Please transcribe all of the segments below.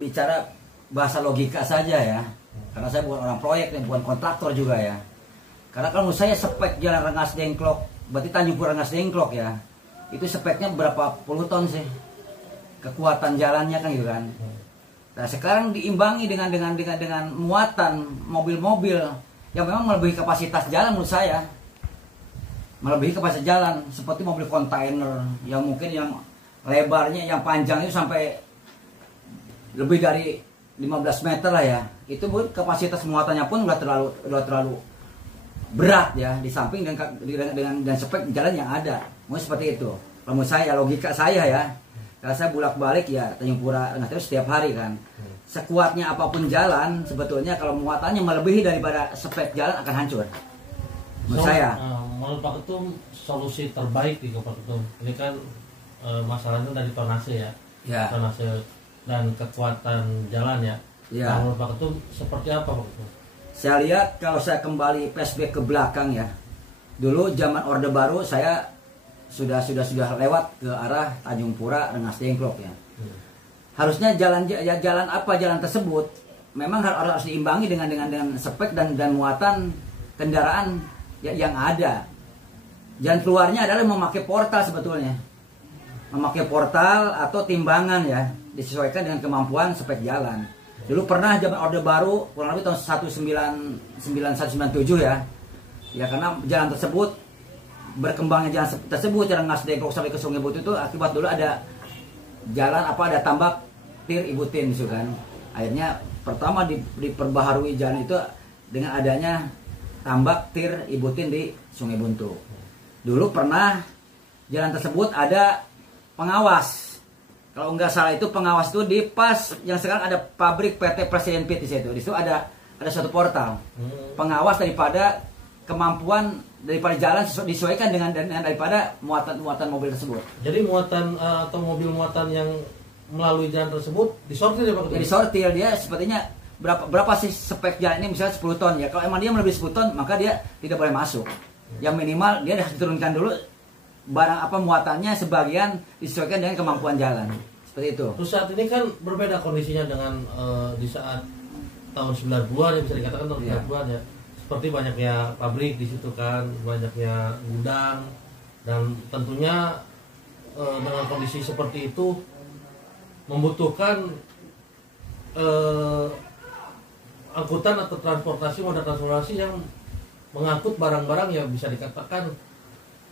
Bicara bahasa logika saja ya, karena saya bukan orang proyek dan bukan kontraktor juga ya. Karena kalau saya spek jalan Rengas Dengklok, berarti Tanjung Pura Rengas Dengklok ya, itu speknya berapa puluh ton sih kekuatan jalannya kan gitu kan. Nah sekarang diimbangi dengan muatan mobil-mobil yang memang melebihi kapasitas jalan menurut saya, melebihi kapasitas jalan seperti mobil kontainer yang mungkin yang lebarnya yang panjang itu sampai lebih dari 15 meter lah ya. Itu kapasitas muatannya pun udah terlalu berat ya, di samping dengan spek jalan yang ada. Mungkin seperti itu. Kalau menurut saya, logika saya ya, karena saya bolak-balik ya Tanjung Pura Rengas Dengklok setiap hari kan. Sekuatnya apapun jalan, sebetulnya kalau muatannya melebihi daripada spek jalan akan hancur. Menurut saya. Menurut Pak Ketum, solusi terbaik di Pak Ketum ini kan masalahnya dari tonase ya. Tonase dan kekuatan jalan ya. Nah, menurut Pak Ketum seperti apa Pak Ketum? Saya lihat kalau saya kembali flashback ke belakang ya. Dulu zaman Orde Baru saya sudah lewat ke arah Tanjung Pura Rengas Dengklok ya. Harusnya jalan tersebut memang harus diimbangi dengan spek dan muatan kendaraan yang ada. Jalan keluarnya adalah memakai portal sebetulnya. Memakai portal atau timbangan ya, disesuaikan dengan kemampuan spek jalan. Dulu pernah zaman Orde Baru kurang lebih tahun 1997 ya. Ya karena jalan tersebut berkembangnya jalan tersebut jalan Rengas Dengklok sampai ke Sungai Buntu itu akibat dulu ada jalan ada tambak tir Ibu Tin gitu kan. Akhirnya pertama diperbaharui jalan itu dengan adanya tambak tir Ibu Tin di Sungai Buntu. Dulu pernah jalan tersebut ada pengawas. Kalau nggak salah itu pengawas itu di pas yang sekarang ada pabrik PT Presiden Pit di situ. Di situ ada satu portal. Pengawas daripada kemampuan daripada jalan disesuaikan dengan daripada muatan mobil tersebut. Jadi muatan atau mobil muatan yang melalui jalan tersebut disortir ya Pak? Ya, disortir dia sepertinya berapa sih spek jalan ini, misalnya 10 ton ya. Kalau emang dia melebihi 10 ton maka dia tidak boleh masuk. Yang minimal dia harus diturunkan dulu barang muatannya sebagian disesuaikan dengan kemampuan jalan. Seperti itu. Terus saat ini kan berbeda kondisinya dengan di saat tahun 90-an ya, bisa dikatakan tahun 90-an ya. Seperti banyaknya pabrik di situ kan, banyaknya gudang, dan tentunya dengan kondisi seperti itu membutuhkan angkutan atau moda transportasi yang mengangkut barang-barang yang bisa dikatakan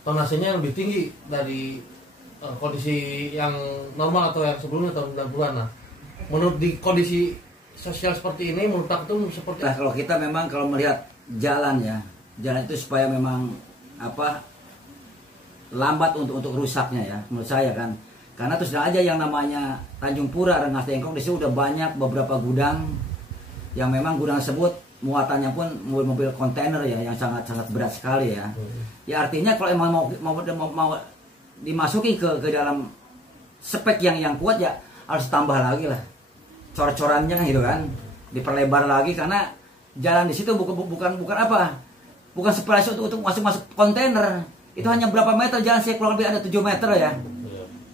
tonasenya lebih tinggi dari kondisi yang normal atau yang sebelumnya tahun 90-an. Nah, menurut di kondisi sosial seperti ini, menurut Pak Ketum seperti nah, kalau kita memang kalau melihat jalan ya, jalan itu supaya memang lambat untuk rusaknya ya, menurut saya kan. Karena terus aja yang namanya Tanjung Pura Rengas Dengklok di sini udah banyak beberapa gudang yang memang gudang tersebut muatannya pun mobil kontainer ya yang sangat berat sekali ya. Ya artinya kalau emang mau dimasuki ke dalam spek yang kuat ya harus tambah lagi lah cor-corannya kan gitu kan, diperlebar lagi karena jalan di situ bukan seperti untuk masuk kontainer. Itu hanya berapa meter jalan sih, kurang lebih ada 7 meter ya.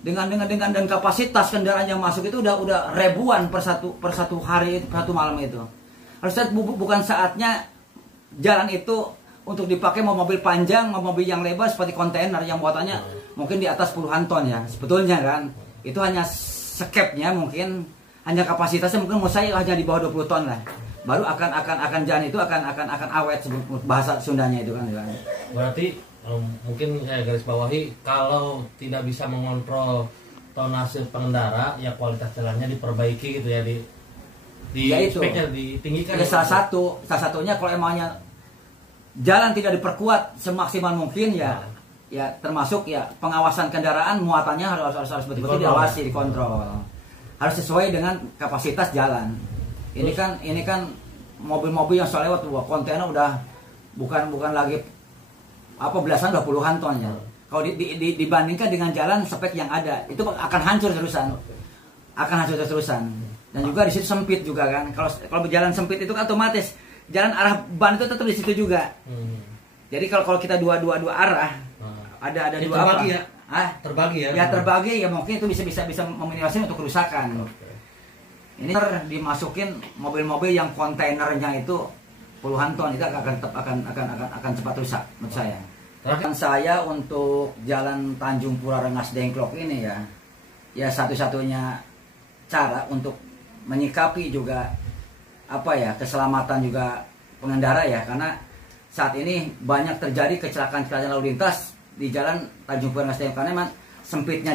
Dengan kapasitas kendaraan yang masuk itu udah ribuan per satu hari, per satu malam itu. Harusnya bukan saatnya jalan itu untuk dipakai mau mobil panjang, mau mobil yang lebar seperti kontainer yang muatannya mungkin di atas puluhan ton ya. Sebetulnya kan itu hanya skepnya, mungkin hanya kapasitasnya mungkin mau saya hanya di bawah 20 ton lah. Baru akan jalan itu akan awet bahasa Sundanya itu kan. Berarti mungkin saya garis bawahi, kalau tidak bisa mengontrol tonase pengendara ya kualitas jalannya diperbaiki gitu ya, speknya ditinggikan. Ya, salah satunya kalau emangnya jalan tidak diperkuat semaksimal mungkin ya termasuk ya pengawasan kendaraan muatannya harus betul-betul diawasi, dikontrol. Harus sesuai dengan kapasitas jalan. Ini kan mobil-mobil yang soal lewat kontainer udah bukan lagi belasan, udah puluhan ton ya. Kalau dibandingkan dengan jalan spek yang ada, itu akan hancur terusan. Dan juga di situ sempit juga kan. Kalau berjalan sempit itu kan otomatis jalan arah ban itu tetap di situ juga. Jadi kalau kita dua arah, ada dua terbagi ya. Terbagi ya. Ya terbagi ya, mungkin itu bisa meminimalisir untuk kerusakan. Ini dimasukin mobil-mobil yang kontainernya itu puluhan ton, itu akan cepat rusak menurut saya. Dan saya untuk jalan Tanjung Pura Rengas Dengklok ini ya satu-satunya cara untuk menyikapi juga keselamatan juga pengendara ya, karena saat ini banyak terjadi kecelakaan lalu lintas di jalan Tanjung Pura Rengas Dengklok karena memang sempitnya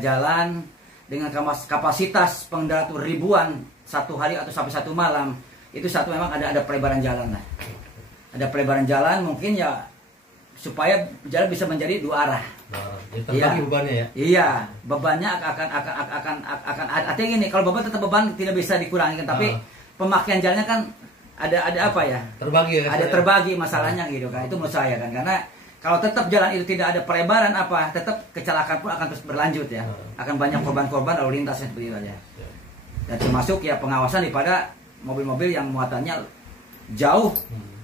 jalan dengan kapasitas pengendara itu ribuan satu hari atau sampai satu malam. Itu memang ada pelebaran jalan lah. Ada pelebaran jalan mungkin ya supaya jalan bisa menjadi dua arah. Terbagi bebannya ya. Iya, bebannya akan artinya gini, kalau beban tidak bisa dikurangi kan, tapi pemakaian jalannya kan ada Terbagi ya. Ada terbagi masalahnya gitu kan. Itu menurut saya kan, karena kalau tetap jalan itu tidak ada pelebaran tetap kecelakaan pun akan terus berlanjut ya. Akan banyak korban-korban lalu lintas seperti itu aja. Dan termasuk ya pengawasan daripada mobil-mobil yang muatannya jauh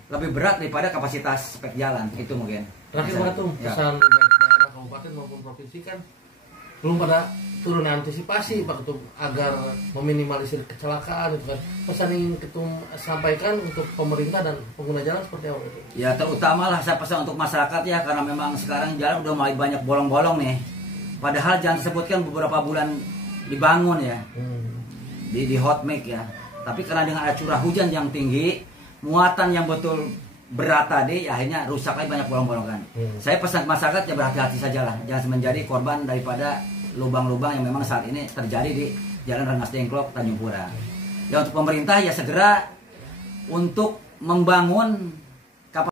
lebih berat daripada kapasitas spek jalan. Itu mungkin. Terakhir Pak Tung, pesan baik daerah kabupaten maupun provinsi kan belum pada turun antisipasi Pak Ketum agar meminimalisir kecelakaan itu kan. Pesan yang Ketum sampaikan untuk pemerintah dan pengguna jalan seperti apa? Ya terutama lah saya pesan untuk masyarakat ya, karena memang sekarang jalan udah mulai banyak bolong-bolong nih. Padahal jalan tersebut kan beberapa bulan dibangun ya, di hot mix ya. Tapi karena dengan ada curah hujan yang tinggi, muatan yang betul berat tadi ya akhirnya rusak lagi, banyak bolong-bolongan. Saya pesan ke masyarakat ya berhati-hati saja lah, jangan menjadi korban daripada lubang-lubang yang memang saat ini terjadi di Jalan Rengas Dengklok Tanjung Pura. Ya untuk pemerintah ya segera untuk membangun